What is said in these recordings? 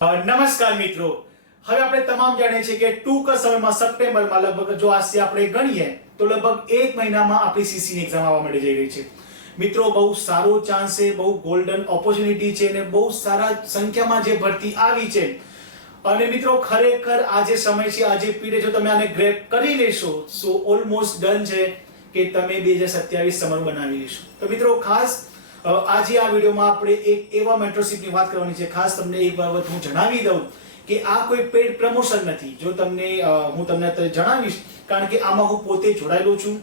નમસ્કાર મિત્રો, હવે આપણે તમામ જાણીએ છીએ કે ટૂંક સમયમાં સપ્ટેમ્બરમાં લગભગ જો આજથી આપણે ગણીએ તો લગભગ 1 મહિનામાં આપણી સીસીની એક્ઝામ આવવા માટે જઈ રહી છે. મિત્રો બહુ સારો ચાન્સ છે, બહુ ગોલ્ડન ઓપોર્ચ્યુનિટી છે અને બહુ સારા સંખ્યામાં જે ભરતી આવી છે. અને મિત્રો ખરેખર આ જે સમય છે, આ જે પીરિયડ જો તમે આને ગ્રેપ કરી લેશો સો ઓલમોસ્ટ ડન છે કે તમે 2027 સમર બનાવી લેશો. તો મિત્રો ખાસ આજે આ વિડીયોમાં આપણે એક એવા મેન્ટરશિપની વાત કરવાની છે. ખાસ તમને એક બાબત હું જણાવી દઉં કે આ કોઈ પેડ પ્રમોશન નથી. જો તમને હું તમને અત્યારે જણાવીશ કારણ કે આમાં હું પોતે જોડાયેલો છું.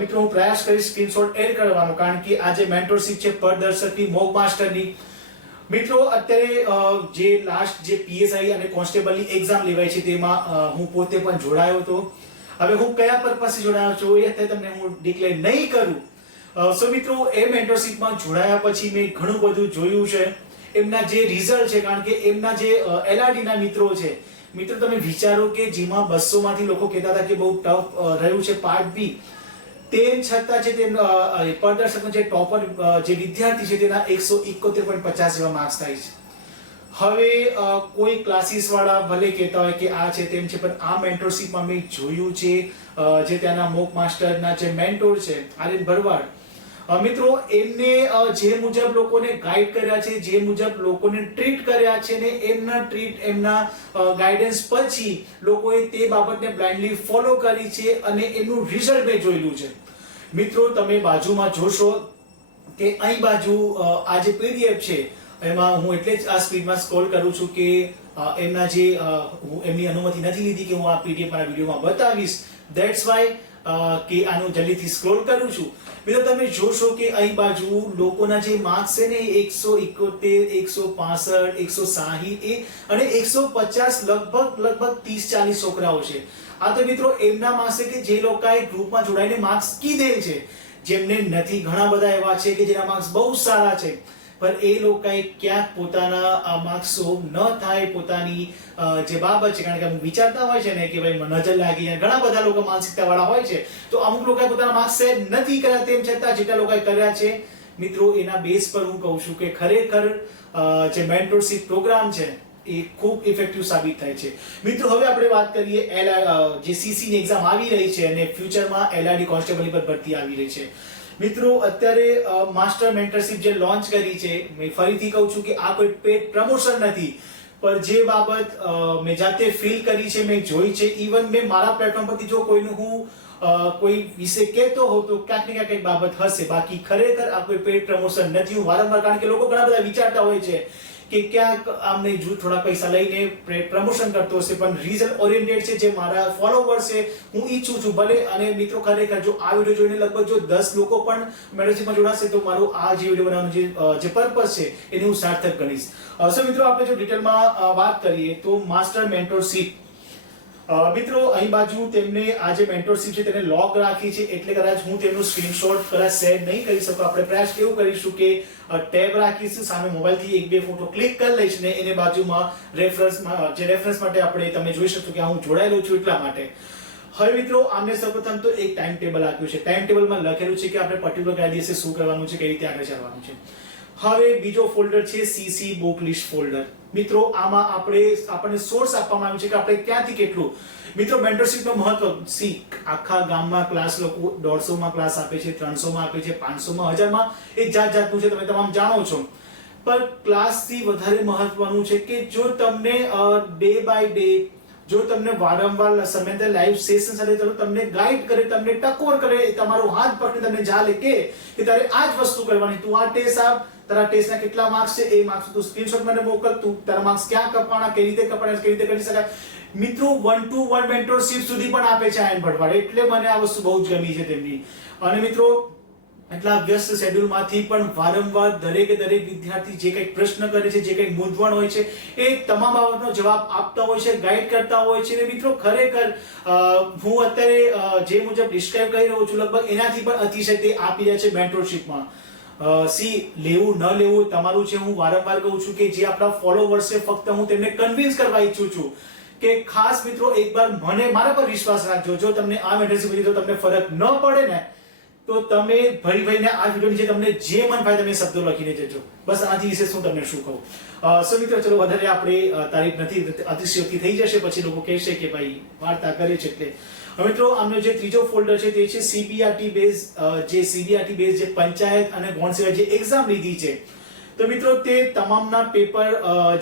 મિત્રો હું પ્રયાસ કરીશ સ્ક્રીનશોટ એડ કરવાનો કારણ કે આ જે મેન્ટરશિપ છે પદદર્શકની, મોક માસ્ટરની. મિત્રો અત્યારે જે લાસ્ટ જે પીએસઆઈ અને કોન્સ્ટેબલની એક્ઝામ લેવાય છે તેમાં હું પોતે પણ જોડાયો હતો. હવે હું કયા પર્પસથી જોડાયો છું એ અત્યારે તમને હું ડિક્લેર નહીં કરું. સો મિત્રો એ મેન્ટરશિપમાં જોડાયા પછી મેં ઘણું બધું જોયું છે. એમના જે રિઝલ્ટ છે કારણ કે એમના જે એલઆરડી ના મિત્રો છે, મિત્રો તમે વિચારો કે જેમાં 200 માંથી લોકો કહેતા હતા કે બહુ ટફ રહ્યું છે પાર્ટ બી, તેમ છતાં છે તે પદદર્શકનો જે ટોપર જે વિદ્યાર્થી છે તેના 171.50 જેવા માર્ક્સ થાય છે. હવે કોઈ ક્લાસીસ વાળા ભલે કહેતા હોય કે આ છે તેમ છે, પણ આ મેન્ટરશિપમાં મેં જોયું છે જે ત્યાંના મોક માસ્ટરના જે મેન્ટોર છે આર્યન ભરવાડ, મિત્રો એમને જે મુજબ લોકોને ગાઈડ કર્યા છે, જે મુજબ લોકોને ટ્રીટ કર્યા છે ને એમના ગાઈડન્સ પછી લોકોએ તે બાબતને બ્લાઇન્ડલી ફોલો કરી છે અને એનું રિઝલ્ટ મેં જોયેલું છે. મિત્રો તમે બાજુમાં જોશો કે અહીં બાજુ આ જે પીડીએફ છે એમાં હું એટલે જ આ સ્પીડમાં સ્ક્રોલ કરું છું કે એમના જે હું એમની અનુમતિ નથી લીધી કે હું આ પીડીએફ મારા વિડીયોમાં બતાવીશ. ધેટ્સ વાય કે આનું જલ્દીથી સ્ક્રોલ કરું છું. મિત્રો તમે જોશો કે અહીં બાજુ લોકોના જે માર્ક્સ છે ને 171, 165, 160 અને 150 લગભગ 30-40 છોકરાઓ છે. આ તો મિત્રો એમના માર્ક્સ છે કે જે લોકોએ ગ્રુપમાં જોડાઈને માર્ક્સ કીધેલ છે. જેમને નથી ઘણા બધા એવા છે કે જેના માર્ક્સ બહુ સારા છે, પણ એ લોકોએ ક્યાંક પોતાના માર્ક્સ ન થાય પોતાની જે બાબત છે, કારણ કે અમુક વિચારતા હોય છે ને કે ભાઈ નજર લાગી જાય. ઘણા બધા લોકો માનસિકતા વાળા હોય છે, તો અમુક લોકોએ પોતાના માર્ક્સ સેટ નથી કર્યા, તેમ છતાં જેટલા લોકોએ કર્યા છે મિત્રો એના બેઝ પર હું કહું છું કે ખરેખર જે મેન્ટરશિપ પ્રોગ્રામ છે એ ખૂબ ઇફેક્ટિવ સાબિત થાય છે. મિત્રો હવે આપણે વાત કરીએ જે સીસી ની એક્ઝામ આવી રહી છે અને ફ્યુચરમાં એલઆરડી કોન્સ્ટેબલની પર ભરતી આવી રહી છે. મિત્રો અત્યારે માસ્ટર મેન્ટરશિપ જે લોન્ચ કરી છે, મેં ફરીથી કહું છું કે આ કોઈ પેડ પ્રમોશન નથી, પણ જે બાબત મેં જાતે ફીલ કરી છે, મેં જોઈ છે, ઇવન મેં મારા પ્લેટફોર્મ પરથી જો કોઈનું હું કોઈ વિશે કહેતો હોઉં તો ક્યાંક ને ક્યાંક એક બાબત હશે. બાકી ખરેખર આ કોઈ પેડ પ્રમોશન નથી. હું વારંવાર, કારણ કે લોકો ઘણા બધા વિચારતા હોય છે કે ક્યાંક આમને થોડા પૈસા લઈને પ્રમોશન કરતો હશે, પણ રિઝલ્ટ ઓરિએન્ટેડ છે. જે મારા ફોલોવર્સ છે હું ઈચ્છું છું ભલે. અને મિત્રો ખરેખર જો આ વિડીયો જોઈને લગભગ જો 10 લોકો પણ મેન્ટરશિપમાં જોડાશે તો મારું આ જે વિડીયો બનાવવાનો જે પર્પસ છે એને હું સાર્થક ગણીશ. સો મિત્રો આપણે જો ડિટેલમાં વાત કરીએ તો માસ્ટર મેન્ટરશિપ, મિત્રો અહીં બાજુ તેમને આ જે મેન્ટરશિપ છે તેને લોક રાખી છે, એટલે કદાચ હું તેમનું સ્ક્રીનશોટ કદાચ શેર નહીં કરી શકું. આપણે પ્રયાસ કેવું કરીશું કે ટેબ રાખીશું, સામે મોબાઈલથી 1-2 ફોટો ક્લિક કરી લઈશ ને એને બાજુમાં રેફરન્સ માટે આપણે તમે જોઈ શકો કે હું જોડાયેલો છું એટલા માટે. હવે મિત્રો આમને સૌપ્રથમ તો એક ટાઈમ ટેબલ આપ્યું છે. ટાઈમ ટેબલમાં લખેલું છે કે આપણે પર્ટિક્યુલર કયા દિવસે શું કરવાનું છે, કઈ રીતે આગળ ચાલવાનું છે. હવે બીજો ફોલ્ડર છે સીસી બુક લિસ્ટ ફોલ્ડર. મિત્રો આમાં આપણને સોર્સ આપવામાં આવ્યું છે કે આપણે ક્યાંથી કેટલું. મિત્રો મેન્ટરશિપનું મહત્વ આખા ગામમાં ક્લાસ લોકો 150 માં ક્લાસ આપે છે, 300 માં આપે છે, 500 માં, 1000 માં, એક જાતનું છે, તમે તમામ જાણો છો. પણ ક્લાસથી વધારે મહત્વનું છે કે જો તમને ડે બાય ડે, જો તમને વારંવાર સમયે લાઈવ સેશન સાથે તમને ગાઈડ કરે, તમને ટકોર કરે, તમારો હાથ પકડી તમને જાલે કે તારે આ જ વસ્તુ કરવાની, તું આ ટેસ્ટ આપ, તારા ટેસ્ટના કેટલા માર્ક્સ છે એ માર્ક્સ તું સ્ક્રીનશોટ મને મોકલ, તું તારા માર્ક્સ ક્યાં કપાણા, કઈ રીતે કપાણા, કઈ રીતે કરી શકાય. મિત્રો 1-to-1 મેન્ટરશિપ સુધી પણ આપે છે આર્યન ભરવાડ, એટલે મને આ વસ્તુ બહુ જ ગમી છે તેમની. અને મિત્રો એટલા વ્યસ્ત શેડ્યુલમાંથી પણ વારંવાર દરેક વિદ્યાર્થી જે કંઈક પ્રશ્ન કરે છે, જે કંઈક મૂંઝવણ હોય છે, એ તમામ બાબતનો જવાબ આપતા હોય છે, ગાઈડ કરતા હોય છે. મિત્રો ખરેખર હું અત્યારે જે મુજબ ડિસ્ક્રાઇબ કરી રહ્યો છું લગભગ એનાથી પણ અતિશય તે આપી રહ્યા છે મેન્ટરશિપમાં. લેવું ન લેવું તમારું છે. હું વારંવાર કહું છું કે જે આપણા ફોલોવર્સ છે ફક્ત હું તેમને કન્વિન્સ કરવા ઈચ્છું છું કે ખાસ મિત્રો એકવાર મારા પર વિશ્વાસ રાખજો. જો તમને આ મેન્ટરશિપ તો તમને ફરક ન પડે ને તો તમે ભરી ભરીને આ વિડીયો નીચે તમને જે મન થાય તમે શબ્દો લખીને જજો. બસ આથી વિશે હું તમને શું કહું. સો મિત્રો ચલો વધારે આપણે તારીફ નથી, અતિશયોક્તિ થઈ જશે, પછી લોકો કહેશે કે ભાઈ વાર્તા કરે છે એટલે. હવે મિત્રો આમનો જે ત્રીજો ફોલ્ડર છે તે છે સીબીઆરટી બેઝ જે પંચાયત અને ગૌણ સેવા જે એક્ઝામ લીધી છે. તો મિત્રો તે તમામના પેપર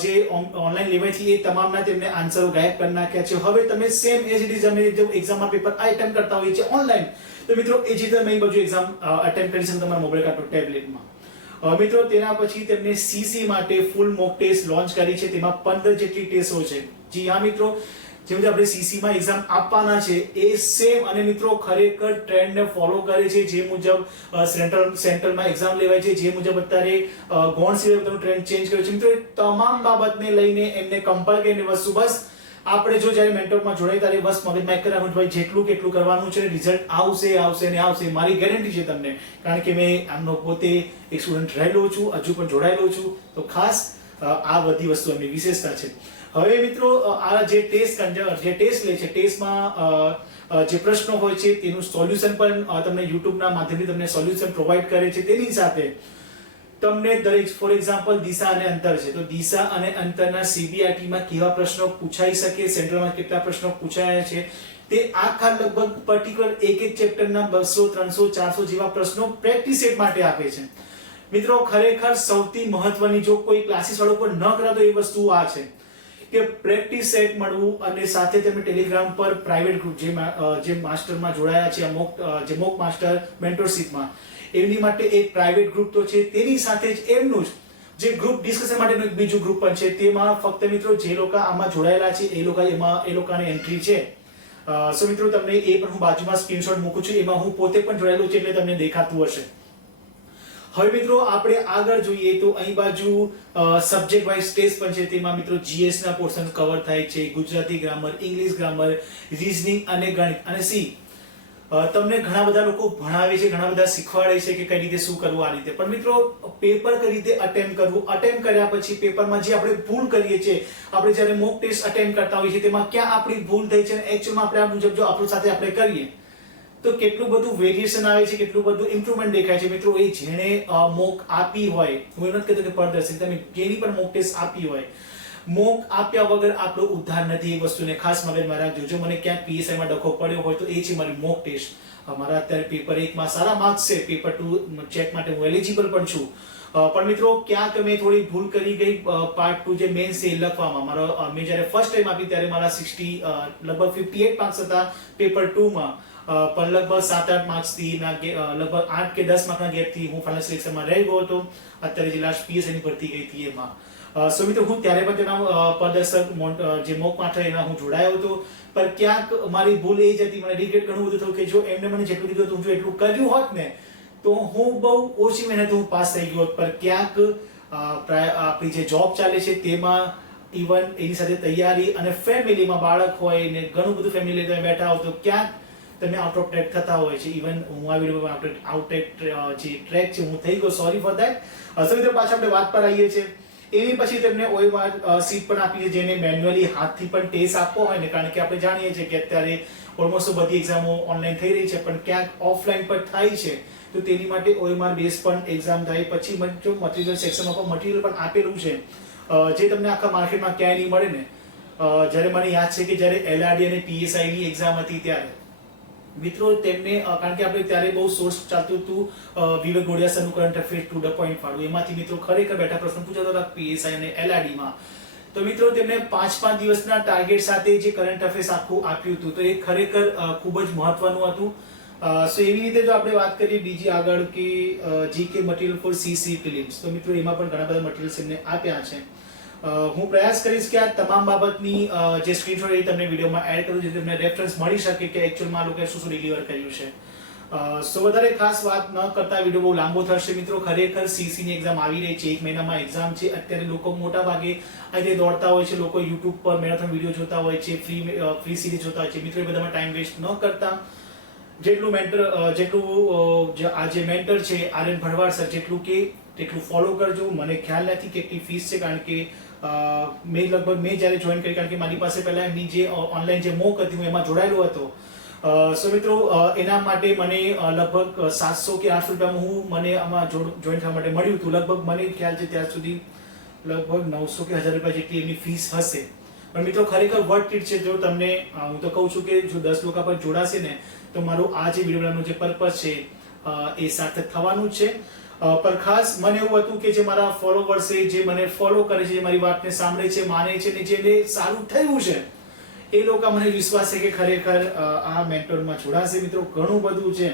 જે ઓનલાઈન લેવાય છે એ તમામના તેમને આન્સરો ગાયબ કરી નાખ્યા છે. હવે તમે સેમ એજ ઇટ ઇઝ અમે જે એક્ઝામમાં પેપર અટેમ્પ કરતા હોઈએ છીએ ઓનલાઈન, તો મિત્રો એ જ રીતે તમે બાજુ એક્ઝામ અટેમ્પ કરી શકો તમારા મોબાઈલ કાં તો ટેબ્લેટમાં. મિત્રો તેના પછી તેમને સીસી માટે ફૂલ મોક ટેસ્ટ લોન્ચ કરી છે. તેમાં 15 જેટલી ટેસ્ટો છે. જી હા મિત્રો, જેમ આપણે સીસી માં એક્ઝામ આપવાના છે એ સેમ અને મિત્રો ખરેખર ટ્રેન્ડને ફોલો કરે છે. જે મુજબ સેન્ટ્રલમાં એક્ઝામ લેવાય છે, જે મુજબ અત્યારે ગૌણ સેવા ટ્રેન્ડ ચેન્જ કર્યો છે. મિત્રો તમામ બાબતને લઈને એમને કમ્પલ કરીને વસ્તુ બસ આપણે જો જ્યારે મેન્ટોરમાં જોડાય ત્યારે બસ મગજમાં એક કરવાનું ભાઈ જેટલું કેટલું કરવાનું છે, રિઝલ્ટ આવશે ને આવશે, મારી ગેરંટી છે તમને, કારણ કે મેં આમનો પોતે એક સ્ટુડન્ટ રહેલો છું, હજુ પણ જોડાયેલો છું. તો ખાસ આ બધી વસ્તુ એમની વિશેષતા છે. હવે મિત્રો આ જે ટેસ્ટ લે છે, ટેસ્ટમાં જે પ્રશ્નો હોય છે તેનું સોલ્યુશન પણ તમને યુટ્યુબના માધ્યમથી તમને સોલ્યુશન પ્રોવાઈડ કરે છે. તેની સાથે તમને દરેક ફોર એક્ઝામ્પલ દિશા અને અંતર છે, તો દિશા અને અંતરના સીબીઆરટી માં કેવા પ્રશ્નો પૂછાઈ શકે, સેન્ટ્રલમાં કેટલા પ્રશ્નો પૂછાયા છે, તે આખા લગભગ પર્ટિક્યુલર એક ચેપ્ટરના 200 300 400 જેવા પ્રશ્નો પ્રેક્ટિસ સેટ માટે આપે છે. મિત્રો ખરેખર સૌથી મહત્વની જો કોઈ ક્લાસીસ વાળો પણ ન કરાતો એ વસ્તુ આ છે કે પ્રેક્ટિસ સેટ મળવું, અને સાથે તમે ટેલિગ્રામ પર પ્રાઇવેટ ગ્રુપ જે માસ્ટરમાં જોડાયા છે, જે મોક માસ્ટર મેન્ટરશિપમાં, એમની માટે એક પ્રાઇવેટ ગ્રુપ તો છે. તેની સાથે જ એમનું જ જે ગ્રુપ ડિસ્કશન માટેનું એક બીજું ગ્રુપ પણ છે. તેમાં ફક્ત મિત્રો જે લોકો આમાં જોડાયેલા છે એ લોકોની એન્ટ્રી છે. સો મિત્રો તમને એ પણ હું બાજુમાં સ્ક્રીનશોટ મૂકું છું, એમાં હું પોતે પણ જોડાયેલો છું એટલે તમને દેખાતું હશે. હવે મિત્રો આપણે આગળ જોઈએ તો અહીં બાજુ સબ્જેક્ટ વાઇઝ ટેસ્ટ પણ છે. તેમાં મિત્રો જીએસ ના પોર્શન કવર થાય છે, Gujarati grammar, English grammar, reasoning અને ગણિત. અને સી તમને ઘણા બધા લોકો ભણાવે છે, ઘણા બધા શીખવાડે છે કે કઈ રીતે શું કરવું આ રીતે, પણ મિત્રો પેપર કઈ રીતે અટેમ્પ કરવું, અટેમ્પ કર્યા પછી પેપરમાં જે આપણે ભૂલ કરીએ છીએ, આપણે જ્યારે મોક ટેસ્ટ અટેમ્પ કરતા હોઈએ છીએ તેમાં ક્યાં આપણી ભૂલ થઈ છે, એકચ્યુઅલમાં આપણે આ મુજબ જો આપણું સાથે આપણે કરીએ તો કેટલું બધું વેરિએશન આવે છે, કેટલું બધું ઇમ્પ્રુવમેન્ટ દેખાય છે. મિત્રો એ જેણે મોક આપી હોય, હું નથી કહેતો કે પારદર્શક, તમે જેની પણ મોક ટેસ્ટ આપી હોય, મોક આપ્યા વગર આપણો ઉદ્ધાર નથી. એ વસ્તુને ખાસ મગજમાં રાખજો. જો મને ક્યાંક પીએસઆઈ માં ડખો પડ્યો હોય તો એ છે મારી મોક ટેસ્ટ. મારા અત્યારે પેપર 1 માં સારા માર્ક્સ છે, પેપર 2 ચેક માટે હું એલિજિબલ પણ છું, પણ મિત્રો ક્યાંક મેં થોડી ભૂલ કરી ગઈ પાર્ટ 2 જે મેઇન છે લખવામાં. મેં જ્યારે ફર્સ્ટ ટાઈમ આપી ત્યારે મારા 60 લગભગ 58 માર્ક્સ હતા પેપર 2 માં, પણ લગભગ 7-8 માર્ક્સથી લગભગ 8 કે 10 માર્કના ગેપથી હું ફાઇનલ સિલેક્શનમાં રહી ગયો હતો. અત્યારે જે લાસ્ટ પીએસઆઈ ની ભરતી ગઈ હતી એમાં. સો મિત્રો હું ત્યારે પણ તેના પ્રદર્શક જે મોક માસ્ટર એમાં હું જોડાયો હતો, પણ ક્યાંક મારી ભૂલ એ જ હતી, મને રિગ્રેટ ઘણું બધું થયું કે જો એમને મને જેટલું કીધું હતું જો એટલું કર્યું હોત ને તો હું બહુ ઓછી મહેનત હું પાસ થઈ ગયો હોત. પણ ક્યાંક આપણી જે જોબ ચાલે છે તેમાં ઇવન એની સાથે તૈયારી અને ફેમિલીમાં બાળક હોય ને ઘણું બધું ફેમિલી તમે બેઠા હો તો ક્યાંક તમે આઉટ ઓફ ટ્રેક થતા હોય છે. ઇવન હું આ વિડીયોમાં આઉટ જે ટ્રેક છે હું થઈ ગયો, સોરી ફોર ધેટ. સો મિત્રો પાછા આપણે વાત પર આવીએ છીએ. એની પછી તેમને ઓએમઆર સીટ પણ આપી છે, જેને મેન્યુઅલી હાથથી પણ ટેસ્ટ આપવો હોય ને, કારણ કે આપણે જાણીએ છીએ કે અત્યારે ઓલમોસ્ટ બધી એક્ઝામો ઓનલાઈન થઈ રહી છે, પણ ક્યાંક ઓફલાઈન પણ થાય છે, તો તેની માટે ઓએમઆર બેઝ પણ એક્ઝામ થાય. પછી જો મટીરિયલ સેક્શનમાં પણ મટીરિયલ પણ આપેલું છે, જે તમને આખા માર્કેટમાં ક્યાંય નહીં મળે ને. જ્યારે મને યાદ છે કે જ્યારે એલઆરડી અને પીએસઆઈ ની એક્ઝામ હતી ત્યારે મિત્રો તેમને, કારણ કે આપણે ત્યારે બહુ સોર્સ ચાલતું હતું વિવેક ગોડિયા સરનું current affair to the point વાળું, એમાંથી મિત્રો ખરેખર બેઠા પ્રશ્નો પૂછાતા હતા પીએસઆઈ અને એલઆરડી માં. તો મિત્રો તેમને 5-5 દિવસના ટાર્ગેટ સાથે જે કરંટ અફેર્સ આખું આપ્યું હતું, તો એ ખરેખર ખૂબ જ મહત્વનું હતું. સો એવી રીતે જો આપણે વાત કરીએ બીજી આગળ કે જીકે મટીરિયલ ફોર સીસી ફિલિમ્સ, તો મિત્રો એમાં પણ ઘણા બધા મટીરિયલ્સ એમને આપ્યા છે. હું પ્રયાસ કરીશ કે આ તમામ બાબતની જે સ્ક્રીનશોટ એ તમને વિડીયોમાં એડ કરું, જેથી તમને રેફરન્સ મળી શકે કે એકચ્યુઅલમાં આ લોકોએ શું શું ડિલિવર કર્યું છે. સો વધારે ખાસ વાત ન કરતા વિડીયો બહુ લાંબો થશે. મિત્રો ખરેખર સીસી ની એક્ઝામ આવી રહી છે, 1 મહિનામાં એક્ઝામ છે. અત્યારે લોકો મોટા ભાગે આ રીતે દોડતા હોય છે, લોકો યુટ્યુબ પર મેરેથોન વિડીયો જોતા હોય છે, ફ્રી સિરીઝ જોતા હોય છે. મિત્રો એ બધામાં ટાઈમ વેસ્ટ ન કરતા જેટલું આ જે મેન્ટર છે આર્યન ભરવાડ સર જેટલું કે તેટલું ફોલો કરજો. મને ખ્યાલ નથી કેટલી ફીસ છે, કારણ કે મેં જ્યારે જોઈન કરી, કારણ કે મારી પાસે પહેલા એમની જે ઓનલાઈન જે મોક હતી હું એમાં જોડાયેલો હતો, સો મિત્રો એના માટે મને લગભગ 700 કે 800 રૂપિયામાં મને આમાં જોઈન થવા માટે મળ્યું હતું. લગભગ મને ખ્યાલ છે ત્યાં સુધી લગભગ 900 કે 1000 રૂપિયા જેટલી એમની ફીસ હશે. પણ મિત્રો ખરેખર વર્થ ઇટ છે. જો તમને હું તો કહું છું કે જો 10 લોકો પર જોડાશે ને તો મારું આ જે વિડીયો બનાવવાનું જે પર્પઝ છે એ સાર્થક થવાનું જ છે. પર ખાસ મને એવું હતું કે જે મારા ફોલોવર્સ છે, જે મને ફોલો કરે છે, જે મારી વાતને સાંભળે છે, માને છે ને જેને સારું થયું છે, એ લોકો મને વિશ્વાસ છે કે ખરેખર આ મેન્ટોરમાં જોડાશે. મિત્રો ઘણું બધું છે,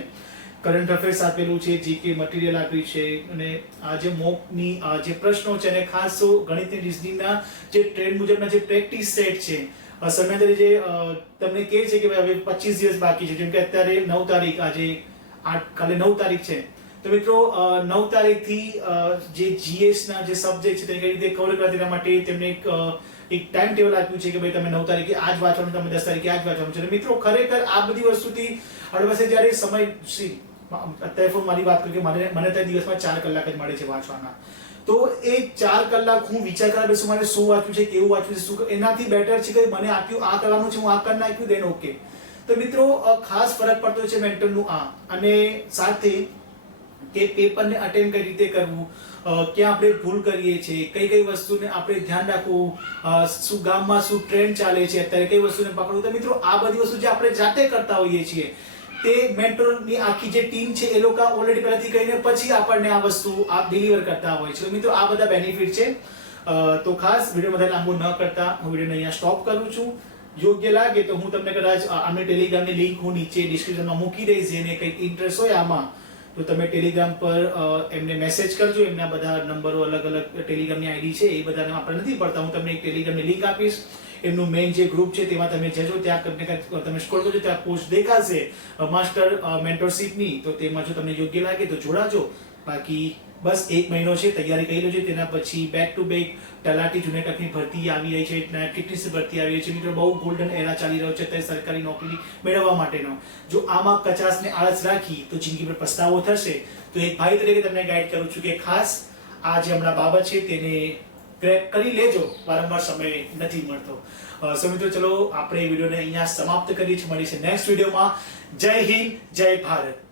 કરંટ અફેર્સ આપેલું છે, જીકે મટીરિયલ આપ્યું છે, અને આ જે મોકની જે પ્રશ્નો છે અને ખાસ ગણિતની રિઝનિંગના જે ટ્રેન્ડ મુજબના જે પ્રેક્ટિસ સેટ છે, સમયાંતરે જે તમને કહે છે કે ભાઈ હવે 25 દિવસ બાકી છે, જેમ કે અત્યારે 9 તારીખ, આજે કાલે 9 તારીખ છે, તો મિત્રો 9 તારીખથી જે જીએસ ના જે સબ્જેક્ટ છે તેને કઈ રીતે કવર કરવા તેના માટે તેમને એક ટાઈમ ટેબલ આપ્યું છે કે ભાઈ તમે 9 તારીખે આ જ વાંચવાનું, તમે 10 તારીખે આ જ વાંચવાનું છે. મિત્રો ખરેખર આ બધી વસ્તુથી હળવશે જ્યારે સમય અત્યારે ફોન મારી વાત કરું કે મને ત્યાં દિવસમાં 4 કલાક જ મળે છે વાંચવાના, તો એ 4 કલાક હું વિચાર કરવા બેસું મારે શું વાંચવું છે, કેવું વાંચવું છે, શું એનાથી બેટર છે કે મને આપ્યું આ કરવાનું છે, હું આ કરી નાખ્યું દેન ઓકે. તો મિત્રો ખાસ ફરક પડતો છે મેન્ટરનું આ, અને સાથે કે પેપરને અટેન્ડ કઈ રીતે કરવું, ક્યાં આપણે ભૂલ કરીએ છીએ, કઈ કઈ વસ્તુને આપણે ધ્યાન રાખવું, શું ગામમાં શું ટ્રેન્ડ ચાલે છે અત્યારે, કઈ વસ્તુને પકડવું. તો મિત્રો આ બધી વસ્તુ જે આપણે જાતે કરતા હોઈએ છીએ તે મેન્ટોરની આખી જે ટીમ છે એ લોકો ઓલરેડી પહેલાથી કહીને પછી આપણને આ વસ્તુ ડિલિવર કરતા હોય છે. મિત્રો આ બધા બેનિફિટ છે. તો ખાસ વિડીયો વધારે લાંબો ન કરતા હું વિડીયોને અહીંયા સ્ટોપ કરું છું. યોગ્ય લાગે તો હું તમને કદાચ આમની ટેલિગ્રામની લિંક હું નીચે ડિસ્ક્રિપ્શનમાં મૂકી દઈશ. જેને કંઈક ઇન્ટરેસ્ટ હોય આમાં તો તમે ટેલિગ્રામ પર એમને મેસેજ કરજો. એમના બધા નંબરો અલગ અલગ ટેલિગ્રામની આઈડી છે એ બધાને આપણે નથી પડતા. હું તમને એક ટેલિગ્રામની લિંક આપીશ. એમનું મેઇન જે ગ્રુપ છે તેમાં તમે જજો, ત્યાં તમે સ્ક્રોલ કરજો, ત્યાં પોસ્ટ દેખાશે માસ્ટર મેન્ટરશિપની, તો તેમાં જો તમને યોગ્ય લાગે તો જોડાજો. બાકી બસ 1 મહિનો છે, તૈયારી કરી લેજો. તેના પછી બેક ટુ બેક તલાટી જુનેટકની ભરતી આવી રહી છે, ટીટીસી ભરતી આવી રહી છે. મિત્રો બહુ ગોલ્ડન એરા ચાલી રહ્યો છે અત્યારે સરકારી નોકરી મેળવવા માટેનો. જો આમાં કચાસને આળસ રાખી તો જિંદગી પર પસ્તાવો થશે. તો એક ભાઈ તરીકે તમને ગાઈડ કરું છું કે ખાસ આ જે હમણાં બાબત છે તેને ક્રેક કરી લેજો, વારંવાર સમય નથી મળતો. સો મિત્રો ચલો આપણે વિડીયોને અહીંયા સમાપ્ત કરીએ છીએ. મળીશું નેક્સ્ટ વિડીયોમાં. જય હિન્દ, જય ભારત.